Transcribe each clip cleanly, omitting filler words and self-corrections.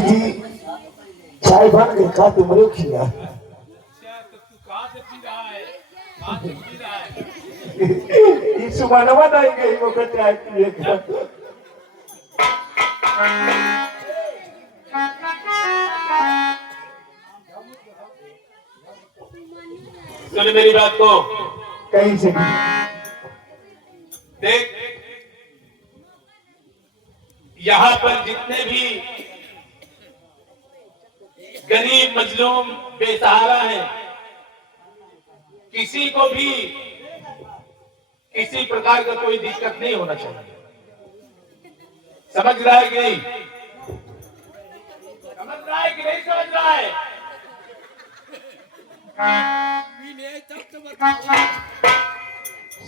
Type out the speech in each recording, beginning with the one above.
जी चाय बन गई का तुम लोग खिया तो तू कहाँ से पी रहा है? कहाँ से पी रहा है? इस मनवा नहीं गई वो को चाय पिए का सुन मेरी बात को। कहीं से देख, यहाँ पर जितने भी गरीब मजलूम बेसहारा हैं, किसी को भी किसी प्रकार का कोई दिक्कत नहीं होना चाहिए। समझ रहा है कि नहीं? समझ रहा है कि नहीं समझ रहा है?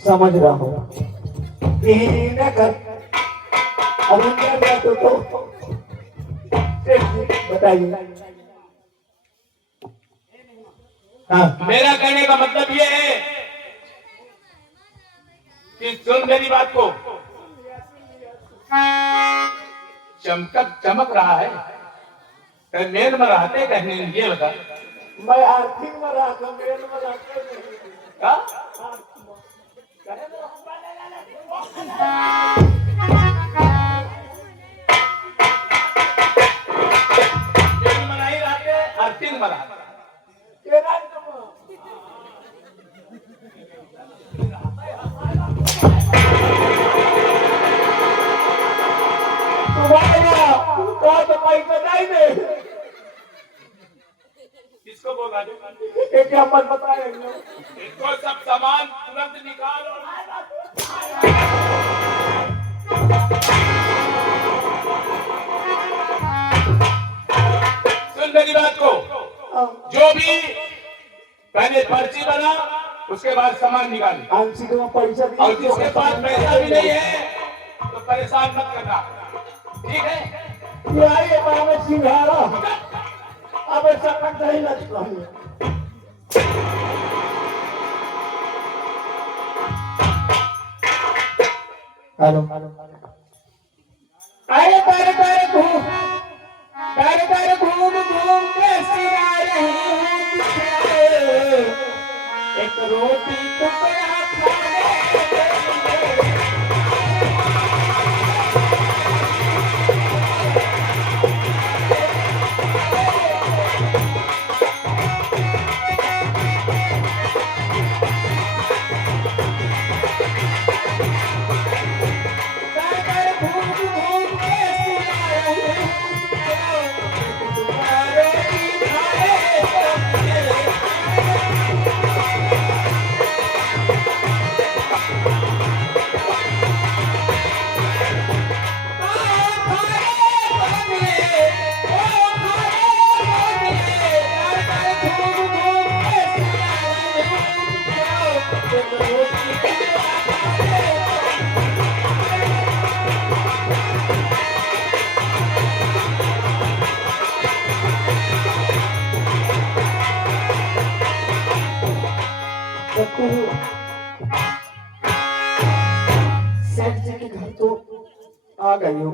समझ रहा हूँ यही न कर अब क्या बात तो बताइए। हाँ मेरा कहने का मतलब ये है कि सुन मेरी बात को। चमक रहा है तो मेल में रहते कहने ये बता। मैं आर्थिक में रहा था मेल में रहते हाँ? मेल में नहीं रहते, अर्थिंग में रहते। किसको बोल रहा है? क्या मत बताएंगे इनको सब सामान तुरंत निकाल और सुन मेरी बात को। जो भी पहले पर्ची बना, उसके बाद सामान निकाल। आंसी को पैसा और जिसके पास पैसा भी नहीं है तो परेशान मत करना, ठीक है? ये आइए बाबा सिंघाड़ा अब ऐसा करता ही लगता है। हेलो अरे तारे घूम घूम के सिरा रही हूँ एक रोटी टुकड़ा खाने सेठ जी के घर तो आ गई हो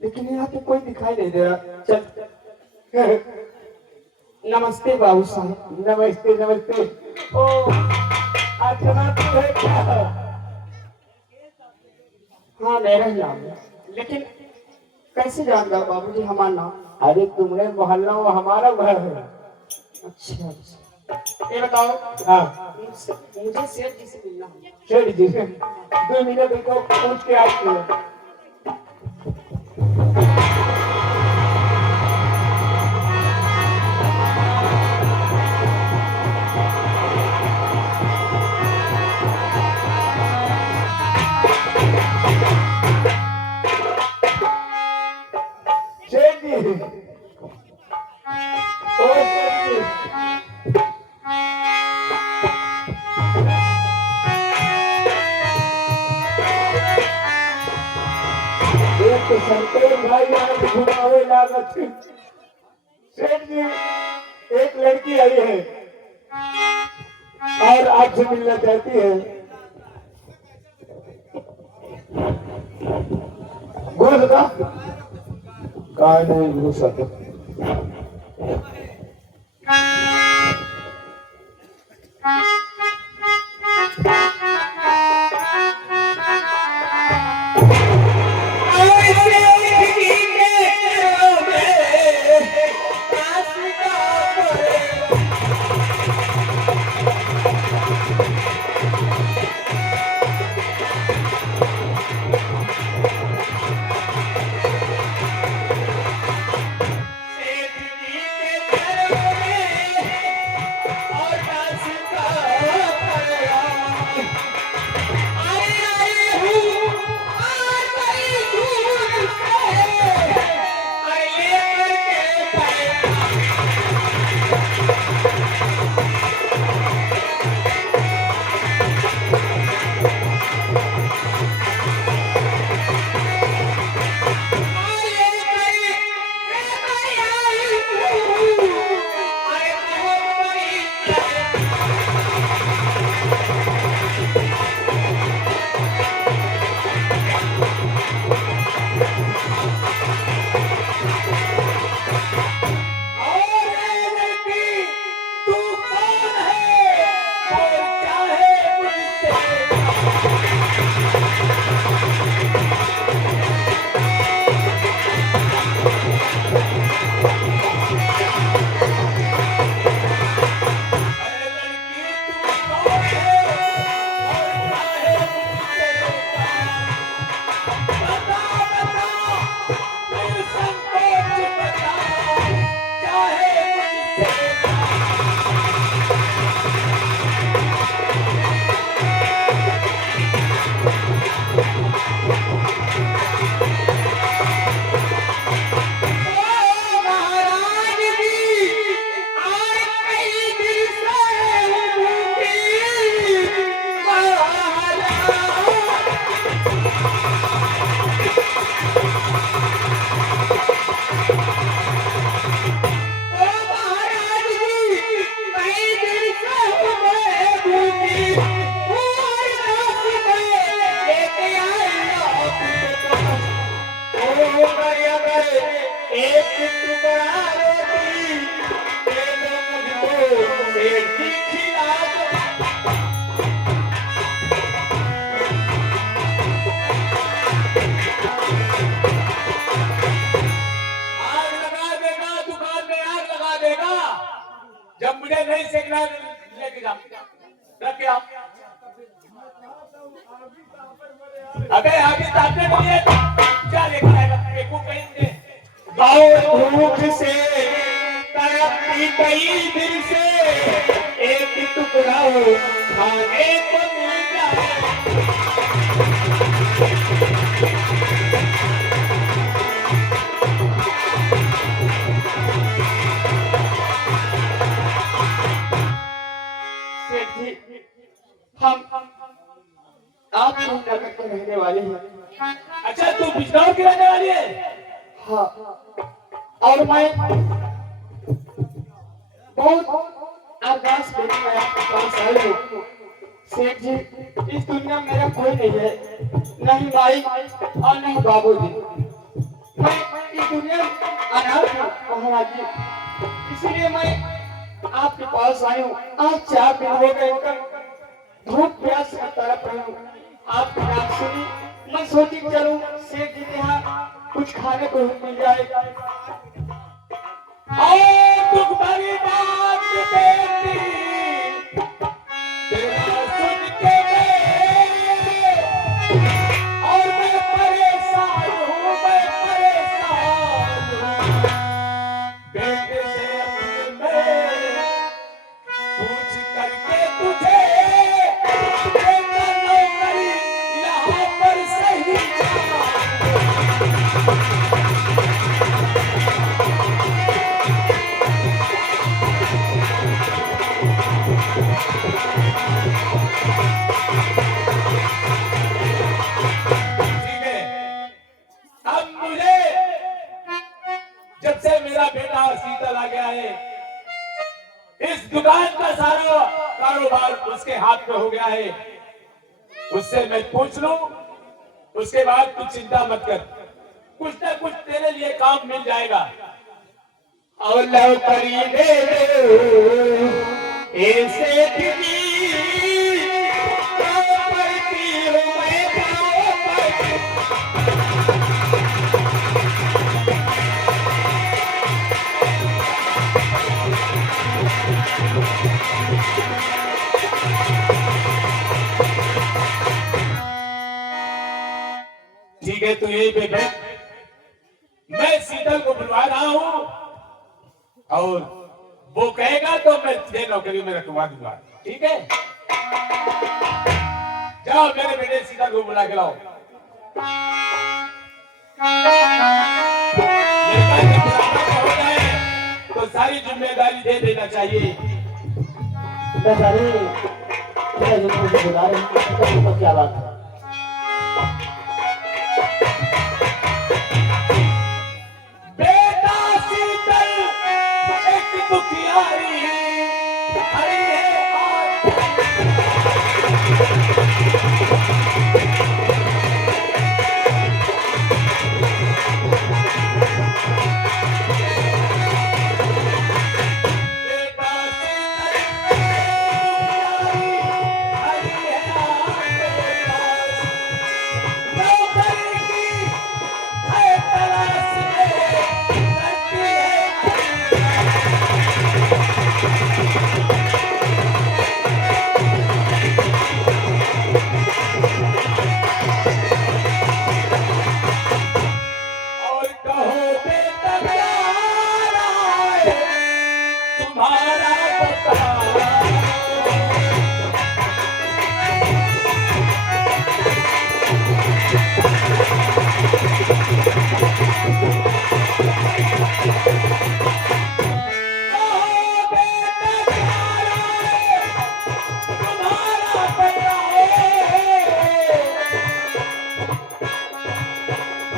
लेकिन यहाँ पे कोई दिखाई नहीं दे रहा। चल नमस्ते बाबू साहब। नमस्ते नमस्ते। ओ अर्चना तू है क्या? हाँ मेरा ही नाम है लेकिन कैसे जान गया बाबू जी हमारा नाम? अरे तुमने मोहल्ला वो हमारा घर है। अच्छा अच्छा ये बताओ। हाँ मुझे सेठ जी से मिलना है। सेठ जी से 2 मिनट देखो पूछ के आते हैं। सेठ जी ओ सेठ जी तो संतोष भाई आज घुमावे लागत। सेठ जी एक लड़की आई है और आपसे मिलना चाहती है। गोल का काय नहीं घुस सकते। जब मुझे नहीं सीखना लेके जा रख के आओ। अबे आगे तापने को लिए क्या लेकर आएगा देखो कहीं से गाओ भूख से तड़पती कई दिल से एक टुकड़ा खाने को मिल जाए। हम आप नगर के रहने वाले हैं। अच्छा तू बिजनौर की रहने वाली है? हाँ और मैं बहुत आकाश देने में आपके पास आई हूँ। सेठ जी इस दुनिया में मेरा कोई नहीं है, नहीं माई और नहीं बाबूजी। मैं इस दुनिया में अनाथ हूँ महाराज जी, इसीलिए मैं आपके पास आई हूँ। आज 4 दिन हो गए धूप प्यास का तड़प रहा हूँ। आपकी बात सुनी मैं सोची चलूं सेठ जी के यहाँ कुछ खाने को मिल जाएगा। दुख भरी बात बेटी तेरा सुन के और मैं परेशान हूँ बेटे से मैं पूछ करके तुझे बेटा नौकरी यहाँ पर सही जब से मेरा बेटा शीतल आ गया है इस दुकान का सारा कारोबार उसके हाथ में हो गया है। उससे मैं पूछ लूं उसके बाद तू चिंता मत कर। कुछ ना कुछ तेरे लिए काम मिल जाएगा। और लव करी दे ऐसे भी प्रॉपर्टी हो मैं प्रॉपर्टी। ठीक है, तू यही पे बैठ, मैं शीतल को बुलवा रहा हूँ और वो कहेगा तो मैं तुझे नौकरी में रखवा दूंगा। ठीक है, जाओ मेरे बेटे शीतल को बुला के लाओ। लड़का जब बुलाना हो जाए तो सारी जिम्मेदारी दे देना चाहिए। मैं सारी जो मुझे बुला रहे हैं तो क्या बात है? बेटा शीतल एक दुखियारी खड़ी है आज। बेटा शीतल खड़ी है आपके पास। नौकरी की है तलाश में करती और कहो बेटा प्यारा है तुम्हारा बताया। कहो बेटा प्यारा है तुम्हारा बताया।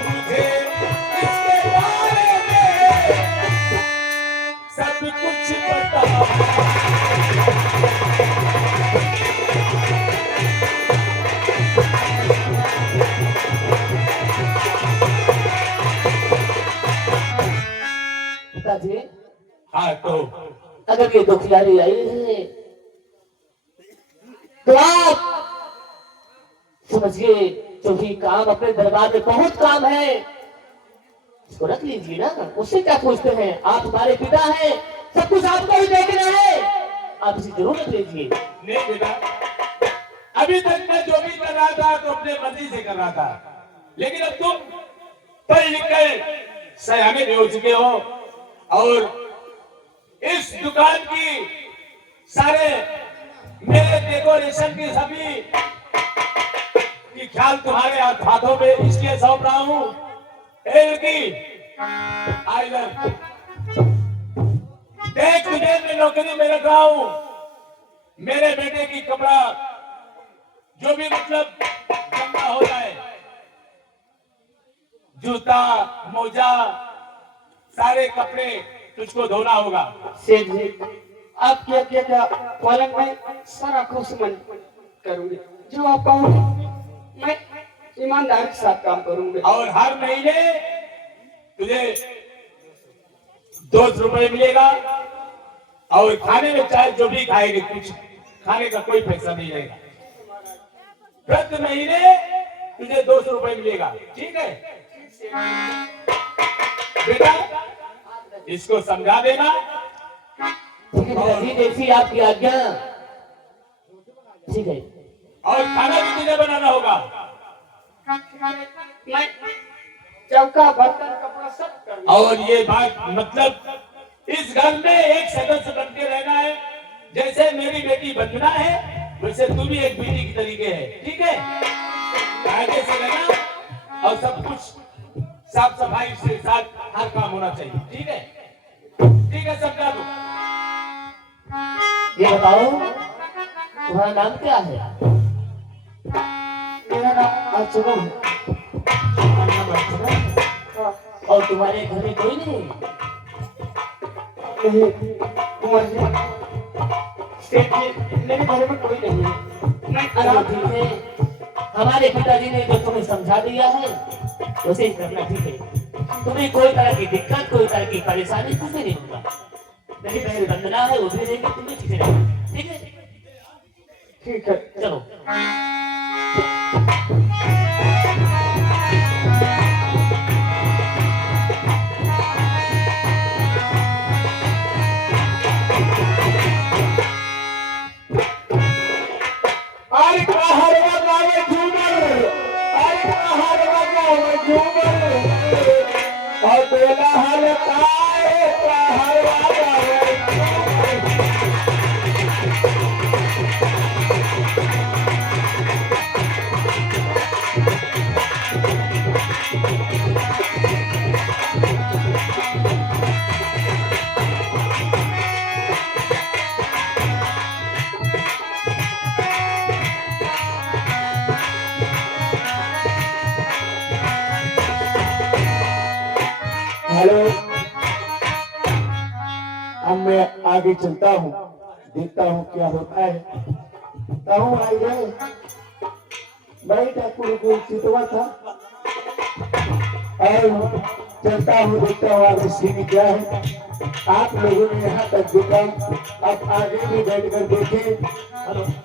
मुझे इसके बारे में सब कुछ पता। पिताजी, हाँ तो अगर ये दुखियारी आई है तो आप समझिए जो भी काम अपने दरबार में बहुत काम है इसको रख लीजिए ना। उससे क्या पूछते हैं? आप हमारे पिता हैं, सब कुछ आपको ही देखना है, आप इसे जरूर रख लीजिए। नहीं बेटा, अभी तक मैं जो भी कर रहा था तो अपने मर्जी से कर रहा था, लेकिन अब तुम पढ़ लिख कर सयाने भी हो चुके हो और इस दुकान की सारे मेरे डेकोरेशन की सभी की ख्याल तुम्हारे हाथों में इसलिए सौंप रहा हूँ। की आइलर देख, तुझे मैं नौकरी में रख रहा हूँ। मेरे बेटे की कपड़ा जो भी मतलब गंदा हो जाए, जूता मोजा सारे कपड़े तुझको धोना होगा। सेठ जी, आप क्या क्या क्या पलंग में सारा खुश मन करूंगी, जो आप कहोगे मैं ईमानदारी के साथ काम करूंगी। और हर महीने तुझे 200 रुपए मिलेगा और खाने में चाहे जो भी खाएगी, कुछ खाने का कोई पैसा नहीं रहेगा। प्रति महीने तुझे 200 रुपए मिलेगा। ठीक है बेटा, इसको समझा देना। ठीक है पिताजी, जैसी आपकी आज्ञा। ठीक है। और खाना भी तुझे बनाना होगा। मैं चौका बर्तन कपड़ा सब करूंगा। और ये बात मतलब इस घर में एक सदस्य बन के रहना है। जैसे मेरी बेटी वंदना है वैसे तू भी एक बेटी की तरीके है। ठीक है, कायदे से रहना और सब कुछ साफ सफाई से साथ हर काम होना चाहिए। ठीक है, ठीक है, समझा दो। ये बताओ तुम्हारा नाम क्या है? मेरा नाम अर्चना है। तुम्हारा नाम अर्चना है? हाँ। और तुम्हारे घर में कोई नहीं? नहीं, तुम्हारे सेठ जी, मेरे घर में कोई नहीं है। मैं आराम ठीक है। हमारे पिताजी ने जो तुम्हें समझा दिया है उसे ही करना। ठीक है। तुम्हें कोई तरह की दिक्कत, कोई तरह की परेशानी कुछ भी नहीं होगा। मेरी बहन वंदना है, वो भी रहेगी, तुम्हें ठीक रहेगी। ठीक है, ठीक है। चलो। अरे कहरवा गावे झूमर, अरे कहरवा गावे झूमर, और बेला हलकाए कहरवा गावे झूमर। हेलो, अब मैं आगे चलता हूँ, देखता हूँ क्या होता है। कहूँ आई गए भाई ठाकुर को चितवा था, और चलता हूँ देखता हूँ आगे सीधी क्या है। आप लोगों ने यहाँ तक देखा, अब आगे भी बैठ कर देखे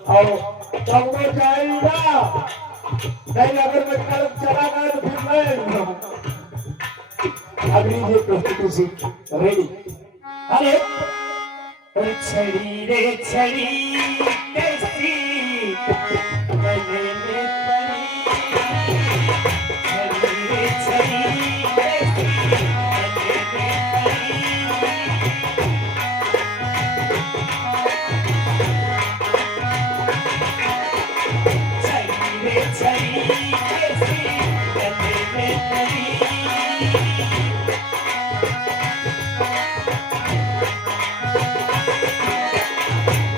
और कब मैं जाएगा नहीं, अगर मैं कल चला गया तो फिर मैं अगली ये प्रस्तुति से रेडी। अरे अरे छड़ी रे छड़ी कैसी गले में पड़ी, छड़ी रे छड़ी कैसी गले में पड़ी, छड़ी रे छड़ी कैसी गले में पड़ी।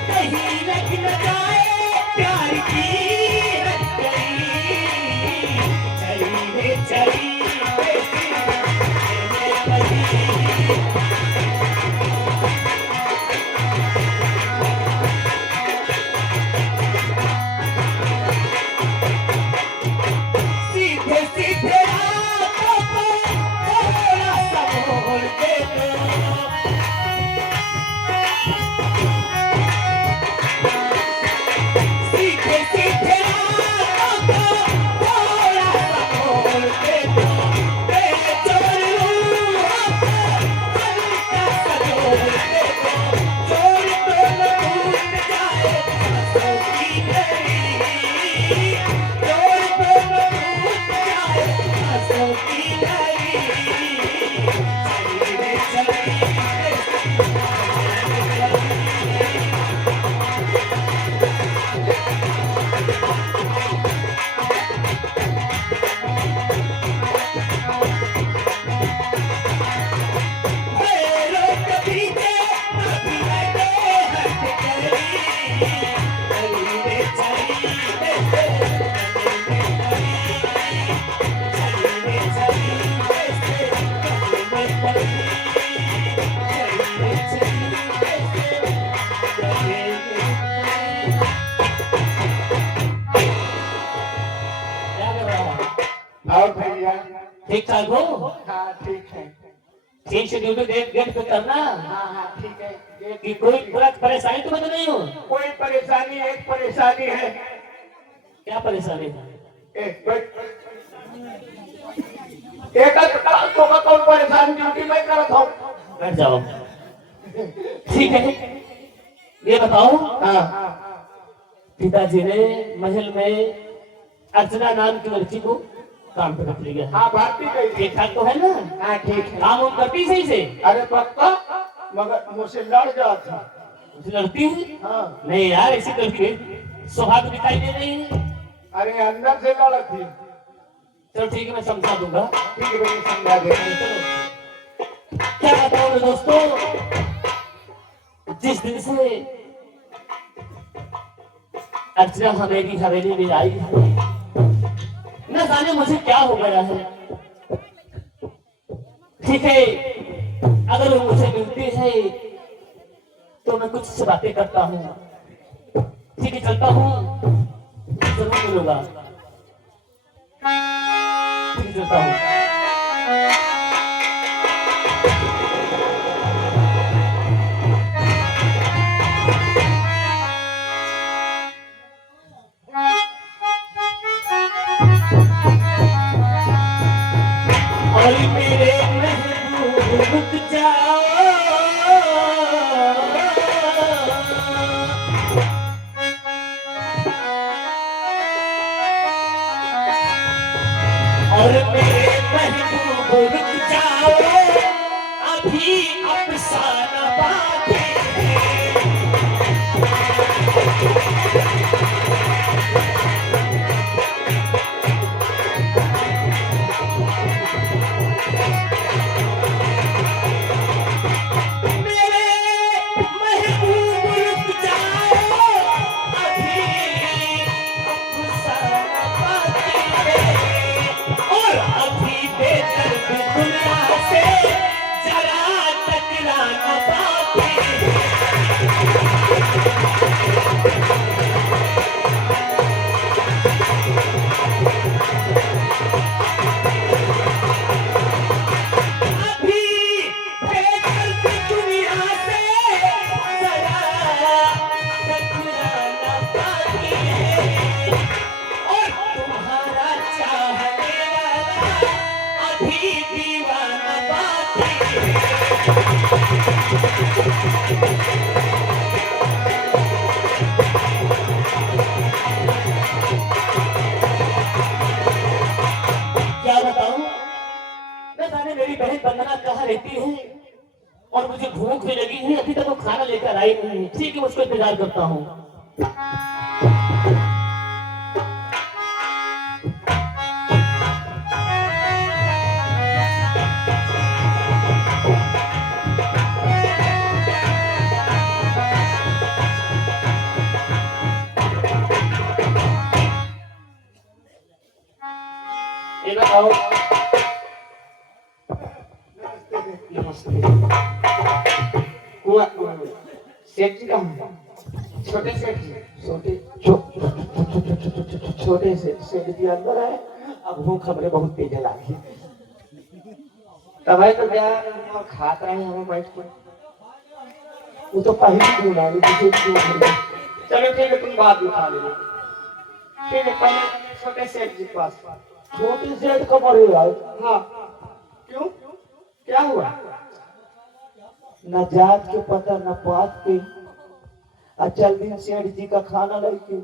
कहीं लग न जाए प्यार की हथकड़ी, चली रे चली कैसी गले में पड़ी। सीधे सीधे रातों को थोड़ा सा मोड़ दे दो, सीधे सीधे रातों को थोड़ा सा मोड़ दे दो, बेचैन रूहों को हल्का सा जोड़ दे दो, जोड़ तो न टूट जाए सांसों की लड़ी, जोड़ तो न टूट जाए सांसों की लड़ी, चली रे चली पैरों के पीछे कभी लगे हथकड़ी, चली रे चली कैसे गले में पड़ी, चली रे चली कैसे गले में पड़ी, चली रे चली कैसे गले में पड़ी। क्या कर रहा हूँ? और भैया ठीक ठाक हो? हाँ ठीक है। चेंज शेड्यूल में गेट पे करना हाँ हाँ ठीक है। ये कि कोई पूरा परेशानी तुम्हें तो नहीं हो? कोई परेशानी, एक परेशानी है। क्या परेशानी है? एक तो कौन परेशानी, ड्यूटी मैं करता हूँ। बैठ जाओ। ठीक है, ये बताओ, हाँ पिताजी ने महल में अर्चना नाम की लड़की को काम पे रख लिया है। हाँ भारती गई थी। ठीक ठाक तो है ना? हाँ ठीक है। काम उम करती सही से? अरे पक्का, मगर मुझसे लड़ जाती। उसे लड़ती है? हाँ नहीं यार, ऐसी लड़की स्वभाव दिखाई दे रही है। अरे अंदर से लड़ती। चलो ठीक है, मैं समझा दूंगा। ठीक है भैया, समझा दे। चलो, क्या बताऊं दोस्तों, जिस दिन से अर्चना हमेरी हवेली में आई है, न जाने मुझे क्या हो गया है। ठीक है, अगर वो मुझे मिलती है तो मैं कुछ से बातें करता हूँ। ठीक है, चलता हूँ, जरूर मिलूंगा। ठीक है, चलता हूँ। रुक जाओ और मेरे महबूब रुक जाओ अभी अफसाना बाकी है क्या बताऊं मैं जाने मेरी बहन वंदना कहाँ रहती है और मुझे भूख भी लगी है अभी तक वो खाना लेकर आई नहीं है ठीक है उसको इंतजार करता हूँ ये बताओ नमस्ते हुआ सेठ जी कहाँ है? छोटे सेठ जी छोटे सेठ जी अंदर है अब भूख हमरे बहुत तेज लागी तब है तो क्या और खात रहे हैं हमें बैठ के वो तो पहले क्यों लागे दूसरे क्यों चलो ठीक है तुम बाद में खा लेना ठीक है पहले छोटे सेठ जी के पास छोटे सेठ का मरे यार हाँ क्यों क्या हुआ न जात के पता न पात के चल दिन सेठ जी का खाना लेके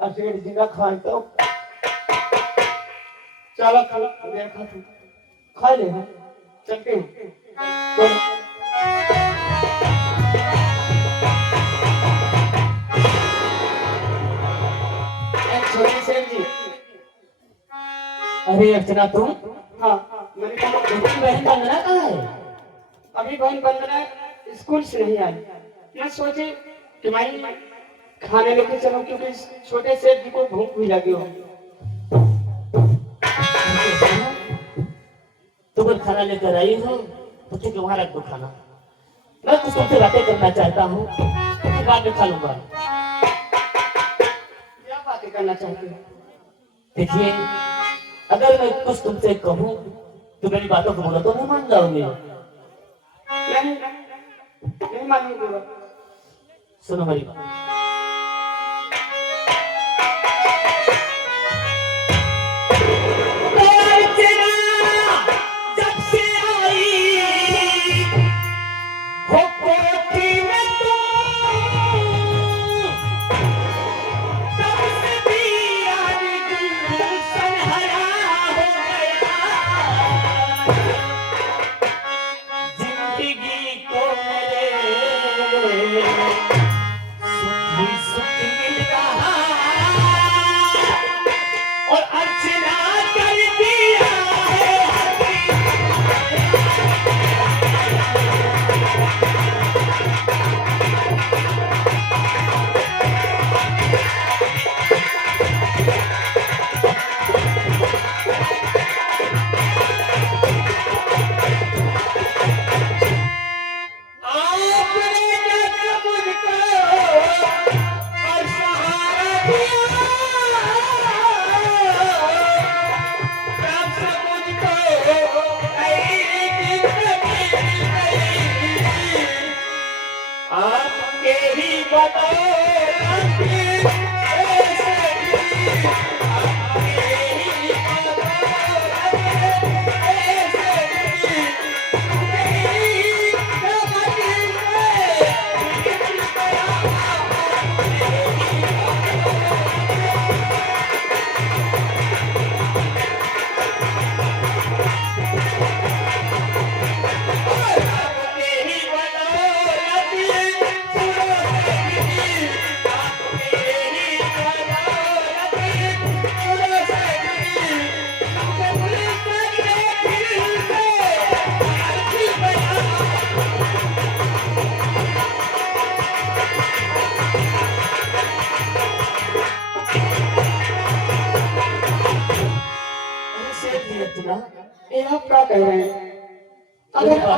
और सेठ जी ना खाए तो चलो देखा तू खा ले हैं चलते हैं छोटे सेठ जी अरे अर्चना तुम हाँ मैंने कहा तुम्हारी बहन वंदना कहाँ है अभी बहन वंदना स्कूल से नहीं आई मैं सोचे कि मैं खाने लेके चलूं क्योंकि छोटे सेठ जी को भूख भी लगी हो तुम अगर खाना लेकर आई हो तो ठीक है वहां रख दो खाना मैं कुछ तुमसे बातें करना चाहता हूँ तो बाद में खा लूंगा क्या बातें करना चाहते हो देखिए अगर मैं कुछ तुमसे कहूँ तो मेरी बातों को बोलो तो नहीं मान जाओगे नहीं मानूंगा सुनो मेरी बात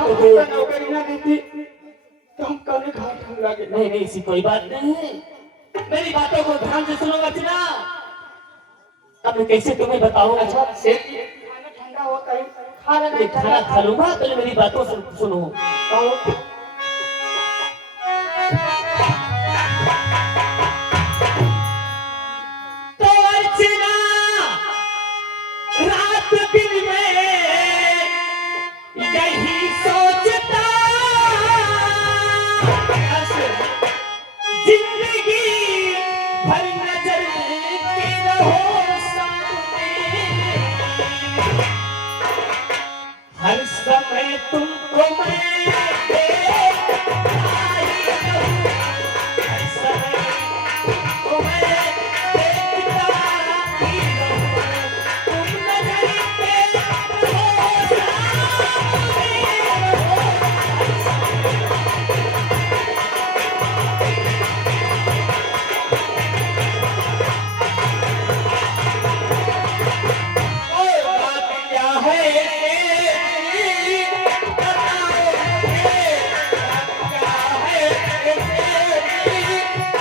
करते थे। नौकरी ना देती तो हम कल घाट हम लगे। नहीं नहीं, ऐसी कोई बात नहीं है। मेरी बातों को ध्यान से सुनो अर्चना। अब मैं कैसे तुम्हें बताऊं? अच्छा सेठ जी, खाना ठंडा होता है, खाना मैं नहीं खाना खा लूंगा, पहले मेरी बातों सुनो। खाओ। तो अर्चना रात दिन में यही सोचता, जिंदगी भर नजर की रहो सामने, हर समय तुमको मैं देखता ही रहूं, हर समय तुमको मैं देखता ही रहूं, तुम नजर के रहो सामने रहो। और बात क्या है बताओ मुझे, बात क्या है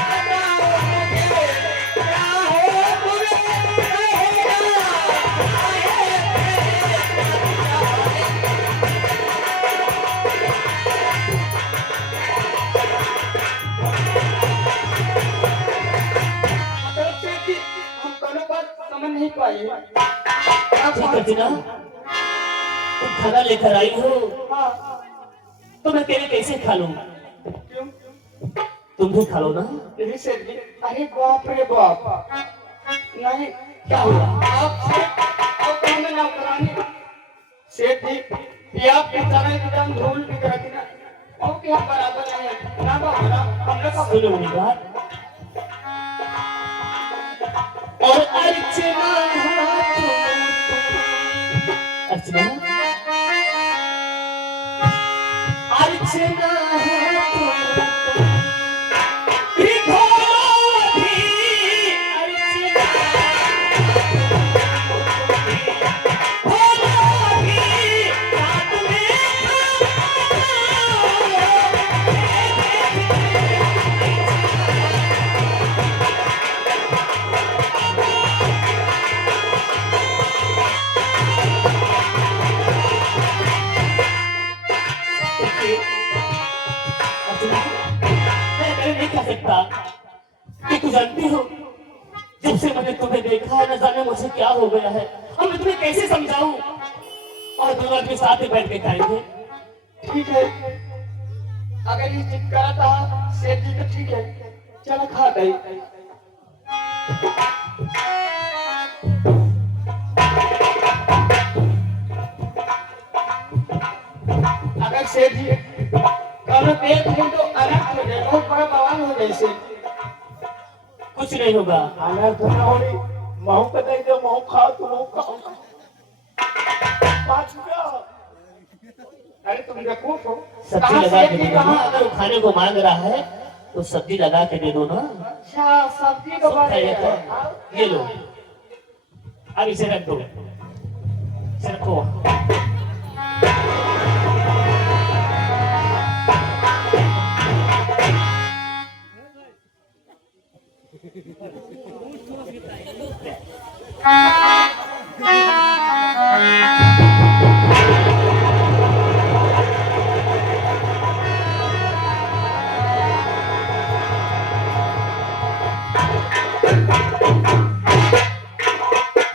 बताओ मुझे, क्या हो मुझे मतलब सेठ जी, हम कोनो बात समझ नहीं पाए। आप ठीक है टीना, तुम खाना लेकर आई हो हाँ, तो मैं तेरे कैसे खा लूं? क्यों? तुम भी खा लो ना। नहीं सेठ जी, अरे बाप रे बाप, नहीं क्या हुआ? आप सेठ, आप हमें नौकरानी सेठ जी, ये आप बेचारा एकदम धूल बिक रखी ना, और क्या बराबर है ना बाबा ना, हमने कहा सुनो मेरी बात। और अर्चना अर्चना अर्चना मैं नहीं कह सकता कि तू जानती हो, जब से मैंने तुम्हें देखा है न जाने मुझे क्या हो गया है। अब मैं तुम्हें कैसे समझाऊं? और दोनों आदमी साथ में बैठ के खाएंगे। ठीक है, अगर ये जिद करा था सेठ जी तो ठीक है, चलो खा गई। अगर सेठ जी कल पेट में तो अनर्थ हो जाए, बहुत बड़ा बवाल हो जाए सेठ जी। कुछ नहीं होगा। अनर्थ न होनी, महू का नहीं दो, महू खाओ तो महू खाओ। 5 रुपया। अरे तुम बेवकूफ हो, सब्जी कहाँ लगा सेठ के जी दे दो ना। कहाँ? अगर वो खाने को मांग रहा है तो सब्जी लगा के दे दो ना। अच्छा सब्जी का सब बात खाइएगा। है। ये लो, अब इसे रख दो, इसे रखो।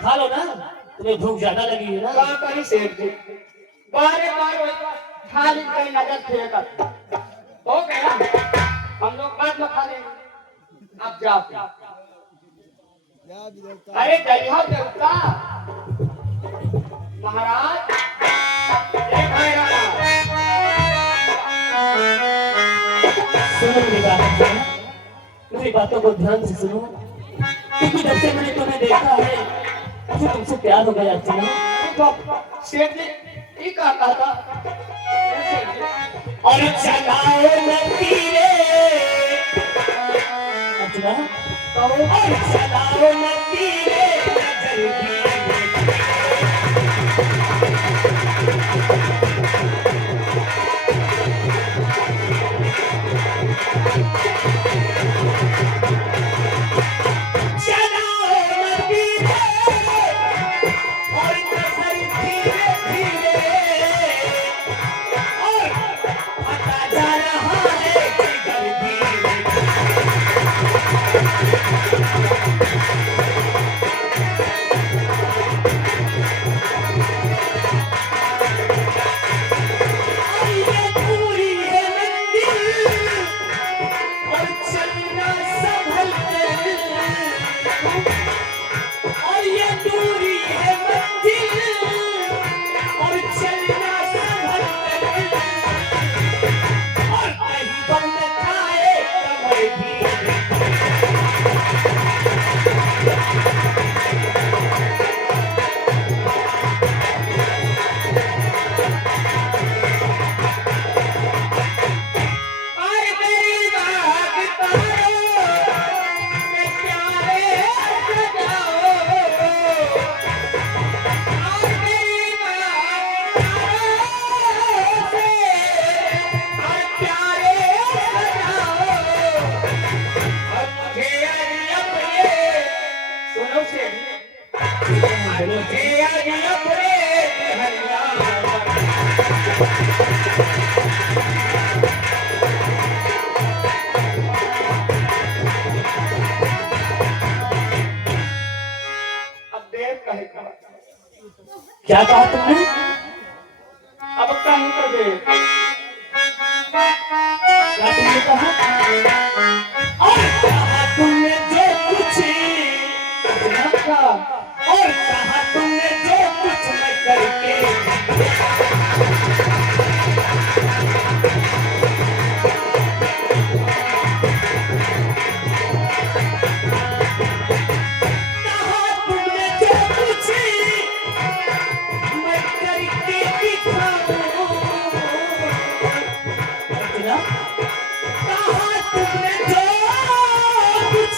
खा लो ना, तुम्हें भूख ज्यादा लगी है ना। कहाँ कहीं सेठ जी, बारे बार वही बात, खाली कहीं नजर फेंका हो गया, हम लोग बाद में खा लेंगे, आप जाओ। अरे जय हो देवता महाराज, जय भैरव। सुनो मेरी बात, मेरी बातों को ध्यान से सुनो, क्योंकि जब से मैंने तुम्हें देखा है मुझे तुमसे प्यार हो गया अर्चना। तो सेठ जी ये कहता था सेठ जी, और चलाओ नतीरे अर्चना, और चलाओ नतीरे नजर धीरे। क्या कहा तुमने? अब कहीं कर दे। क्या तुमने कहा? और कहा तुमने जो कुछ, अच्छा, और कहा तुमने जो कुछ मैं करके, कहा तुमने जो कुछ मैं करके दिखाऊं। अर्चना, कहा तुमने जो कुछ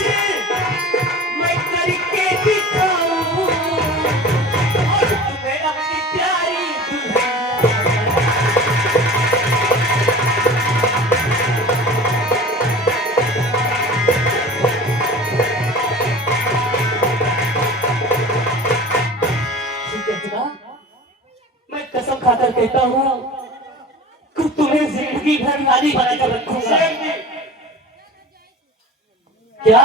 मैं करके दिखाऊं, और तुम्हें अपनी प्यारी दुल्हन। ठीक है अर्चना, मैं कसम खाकर कहता हूँ कि तुम्हें जिंदगी भर नारी बनाकर रखूंगा। क्या?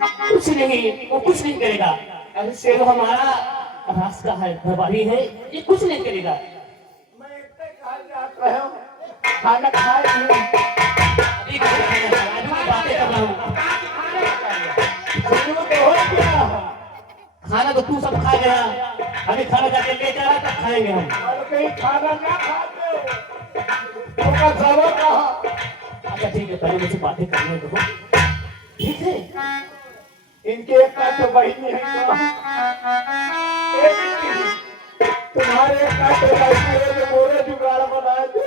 कुछ नहीं, वो कुछ नहीं करेगा। अरे शेर हमारा रास्ता है, दरबारी है, ये कुछ नहीं करेगा। मैं इतने खा जात रहे हूँ, खाना खाए नहीं। अभी कुछ नहीं है, आज मैं बातें कर रहा हूँ। शुरू तो हो गया, खाना तो तू सब खा गया, अभी खाना जाके ले जा रहा, तब खाएंगे हम। और कहीं खाना ना खाते हो, तो खबर कहा। अच्छा ठीक है, पहले मुझे बातें करने दो, ठीक है? इनके एक का तो बहनी है तो तुम्हारे एक का तो बहनी है जो मोरे जुगाड़ बनाए थे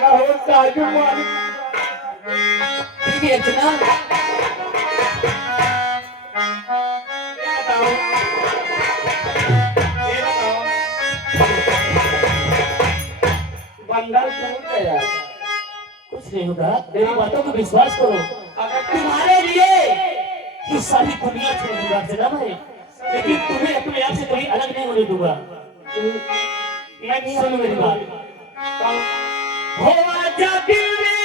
ना हो साजू मालिक। ठीक है अर्चना, बंदर टूट गया। कुछ नहीं होगा, मेरी बातों को विश्वास करो। अगर तुम्हारे लिए ये सारी दुनिया छोड़ दूंगा अर्चना मैं, लेकिन तुम्हें अपने आप से कभी अलग नहीं होने दूंगा। सुनो मेरी बात। हो आजा दिल में,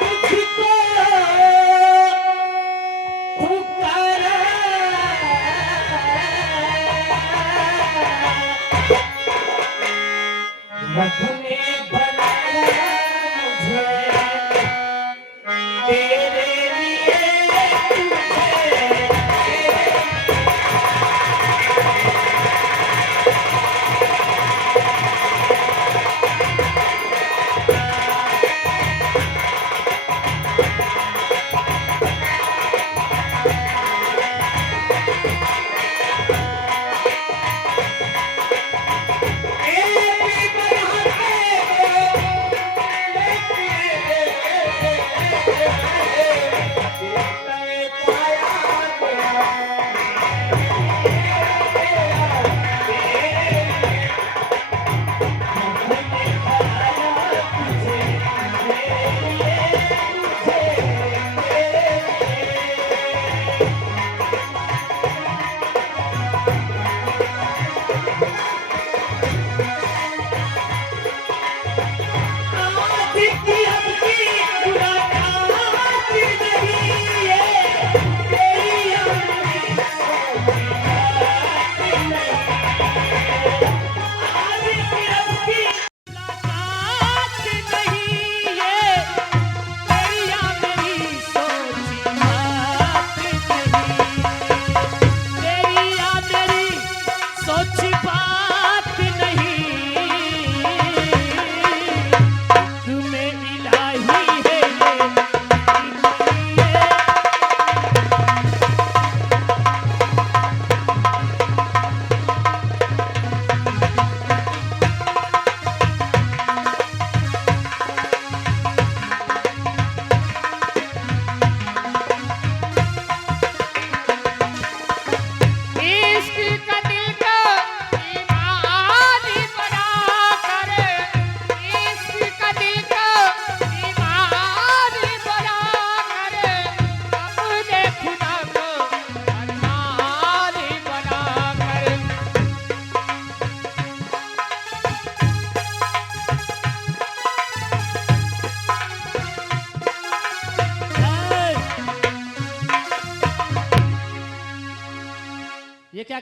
तुझको पुकारा, रब ने बनाया मुझे तेरे लिए, तुझे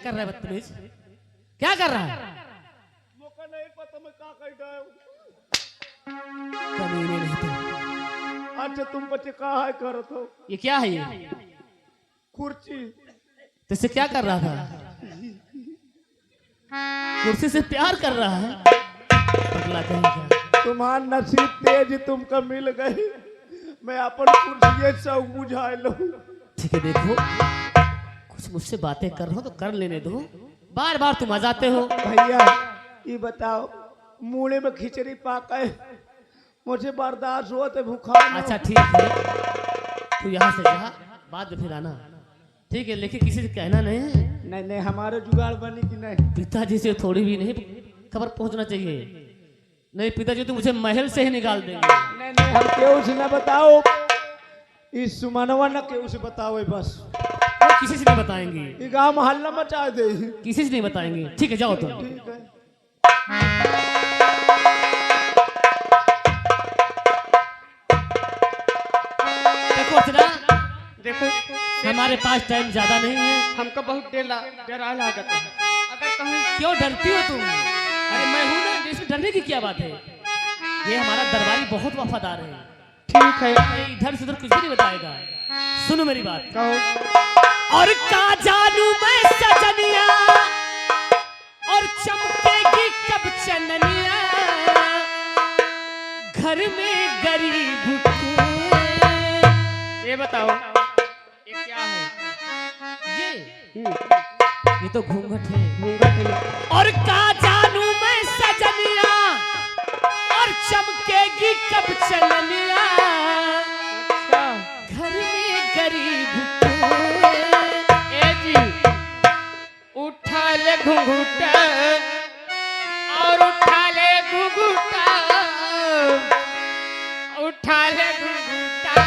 कर रहा है बदतमीज? क्या कर रहा है? मौका नहीं पता मैं का कह रहा कमीने नहीं तो। अच्छा तुम बच्चे का है करत हो? ये क्या है ये? कुर्सी। तो इससे क्या कर रहा था? कुर्सी से प्यार कर रहा है? पगला कहेगा। तुम्हार नसीब तेज तुमका मिल गई, मैं अपन कुर्सी से बुझा लो। ठीक है देखो, कुछ मुझसे बातें कर रहा हो तो कर लेने दो, बार बार तुम आ जाते हो। भैया ये बताओ, मुड़े में खिचड़ी पाका है, मुझे बर्दाश्त हुआ तो भूखा ना। अच्छा ठीक है, तू यहाँ से जा, बाद में फिर आना, ठीक है? लेकिन किसी से कहना नहीं। नहीं नहीं, हमारे जुगाड़ बनी कि नहीं? पिताजी से थोड़ी भी नहीं खबर पहुंचना चाहिए, नहीं पिताजी तो मुझे महल से ही निकाल देंगे। नहीं नहीं, हम केहू से न बताओ, इस सुमनवा न केहू से बताओ बस। हम किसी से नहीं बताएंगे, ये गांव मोहल्ला मचा दे। किसी से नहीं बताएंगे, ठीक है? जाओ तुम। ठीक है। देखो अर्चना, देखो हमारे पास टाइम ज्यादा नहीं है। हमको बहुत डरा लागत है। अगर कहूँ क्यों डरती हो तुम? अरे मैं हूं ना, इसमें डरने की क्या बात है? ये हमारा दरबारी बहुत वफादार है। ठीक है, ये इधर से उधर कुछ भी नहीं बताएगा। सुनो मेरी बात। कहो। और का जानू मैं सजनिया, और चमकेगी कब चननिया, घर में गरीब को। ये बताओ ये क्या है? ये तो घूंघट है। घूंघट है। और का जानू मैं सजनिया, और चमकेगी कब चननिया, अच्छा घर में गरीब को। ए जी, उठा ले घुंघूटा और उठा ले घुंघूटा, उठा ले घुंघूटा।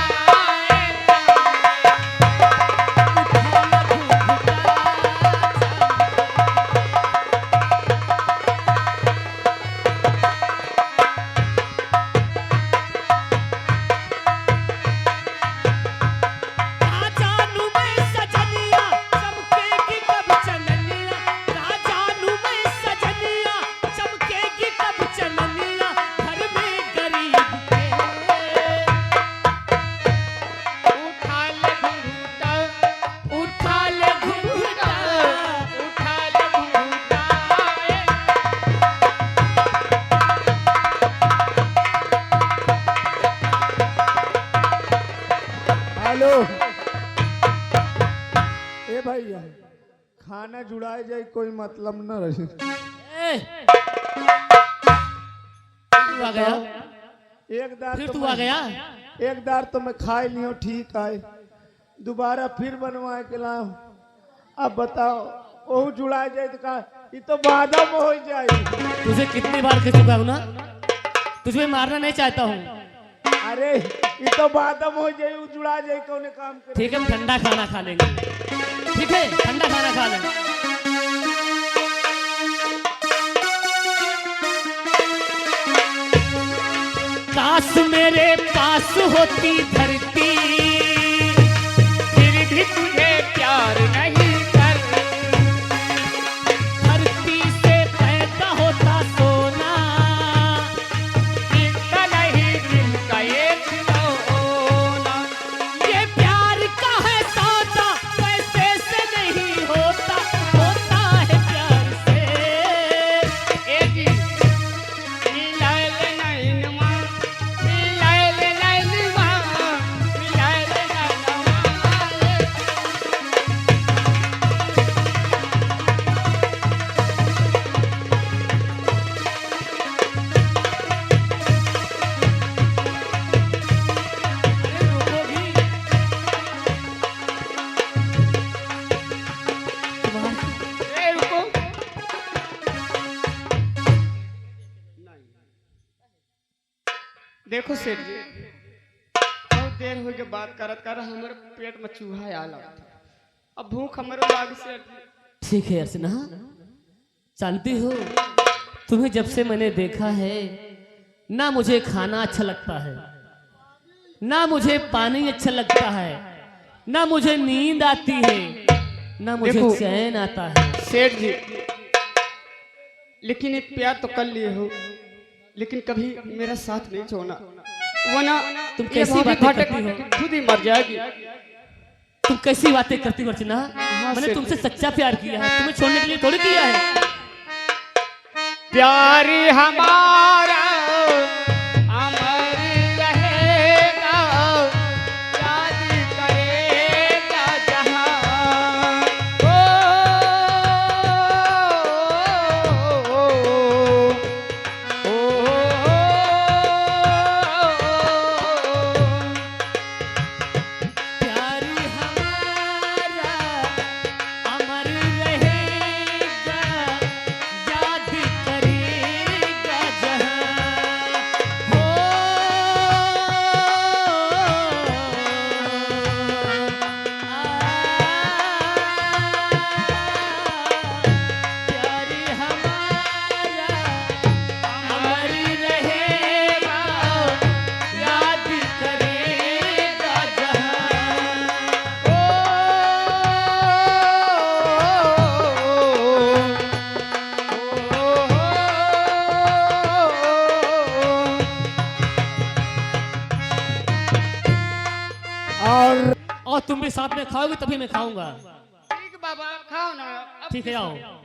हेलो ए भैया, खाना जुड़ाए जाए कोई मतलब न रहे। तू आ गया? एक दार फिर तो तू मैं- आ गया? एक दार तो मैं खाए नहीं हूँ, ठीक है, दोबारा फिर बनवाए के लाऊं। अब बताओ, वो जुड़ा जाए तो का ये तो वादा में हो जाए। तुझे कितनी बार कह चुका हूँ ना, तुझे मारना नहीं चाहता हूँ। अरे ये तो वादा में हो जाए, वो जुड़ा जाए कौन काम करे। ठीक है, हम ठंडा खाना खा लेंगे। ठीक है, ठंडा खाना खा लेंगे। काश मेरे पास होती धरती, फिर भी तुझे प्यार नहीं कर। धरती से पैदा होता सोना, दिखता नहीं दिल का ये खिलौना। ये प्यार का है सौदा, पैसे से नहीं होता, होता है प्यार से। ए जी, मिलाए ले नैनवा, मिलाए ले नैनवा, मिलाए ले नैनवा। अरे रुकोगी? ए रुको। देखो सेठ जी, बहुत देर हो के बात करत हमारे पेट में चूहा आला था। अब भूख हमारे लाग सेठ जी। ठीक है अर्चना, जानती हो तुम्हें जब से मैंने देखा है, ना मुझे खाना अच्छा लगता है, ना मुझे पानी अच्छा लगता है, ना मुझे नींद आती है, ना मुझे देखो, चैन आता है। सेठ जी, लेकिन एक प्यार तो कर लिए हो, लेकिन कभी मेरा साथ नहीं छोड़ना, वरना तुम ये कैसी भाभी बातें भटक करती हो? भटक खुद ही मर जाएगी। तुम कैसी बातें करती हो अर्चना? मैंने सेठ तुमसे जी। सच्चा प्यार किया है, तुम्हें छोड़ने के लिए थोड़ी किया है। प्यार हमारा अमर रहेगा, याद करेगा जहां। प्यार हमारा अमर रहेगा, याद करेगा जहां। हो प्यार हमारा अमर रहेगा, याद करेगा और तुम भी साथ में खाओगे तभी मैं खाऊंगा। ठीक बाबा, खाओ ना अब। ठीक है, आओ।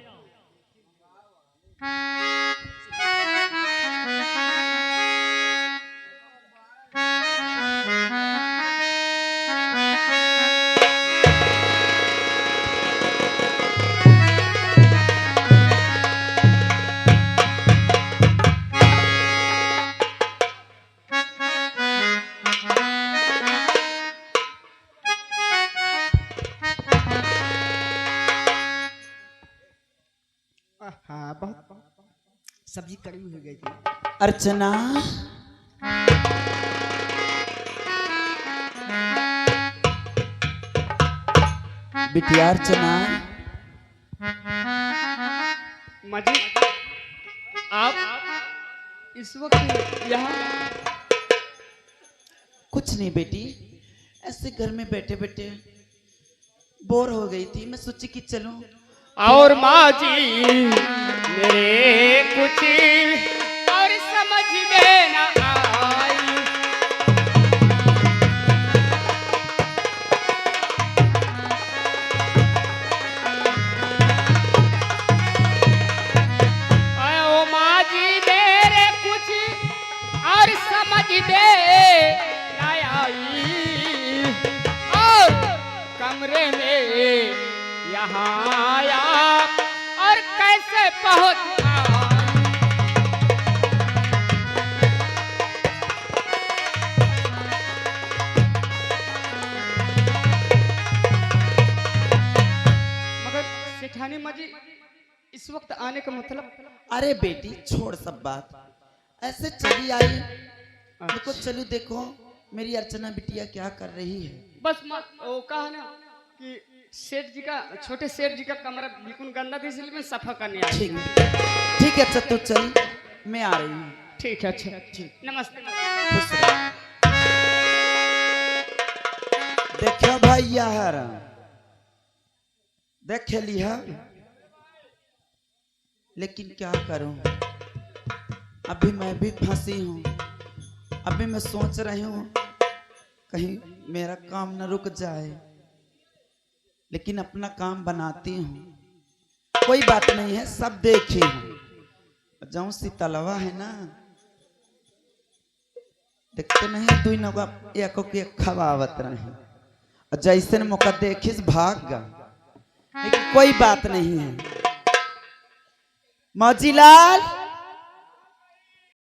हाँ, बहुत सब्जी कड़ी हो गई थी। अर्चना, बिटिया अर्चना, मजी, आप इस वक्त यहाँ? कुछ नहीं बेटी, ऐसे घर में बैठे बैठे बोर हो गई थी, मैं सोची कि चलो। और माँ जी मेरे कुछ और समझ में न आई। ओ माँ जी मेरे कुछ और समझ में न आई, और कमरे में यहाँ आया और कैसे पहुंचा। मगर सेठानी मजी इस वक्त आने का मतलब? अरे बेटी छोड़ सब बात, ऐसे चली आई, देखो चलो देखो मेरी अर्चना बिटिया क्या कर रही है। बस वो कहा ना कि सेठ जी का, छोटे सेठ जी का कमरा बिल्कुल गंदा था, इसलिए मैं सफा करने आई। ठीक ठीक है, अच्छा तो चल, मैं आ रही हूँ। ठीक है, अच्छा ठीक, नमस्ते। खुश रहो। देखो भाई यार, देख लिया, लेकिन क्या करूं, अभी मैं भी फंसी हूं। अभी मैं सोच रही हूं कहीं मेरा काम न रुक जाए, लेकिन अपना काम बनाती हूं। कोई बात नहीं है, सब देखी हूं। जाऊं सी तलवा है ना, देखते नहीं तू नगा एको के खवावत रही, और जैसे मौका देखिस भाग गा, लेकिन कोई बात नहीं है। मौजीलाल,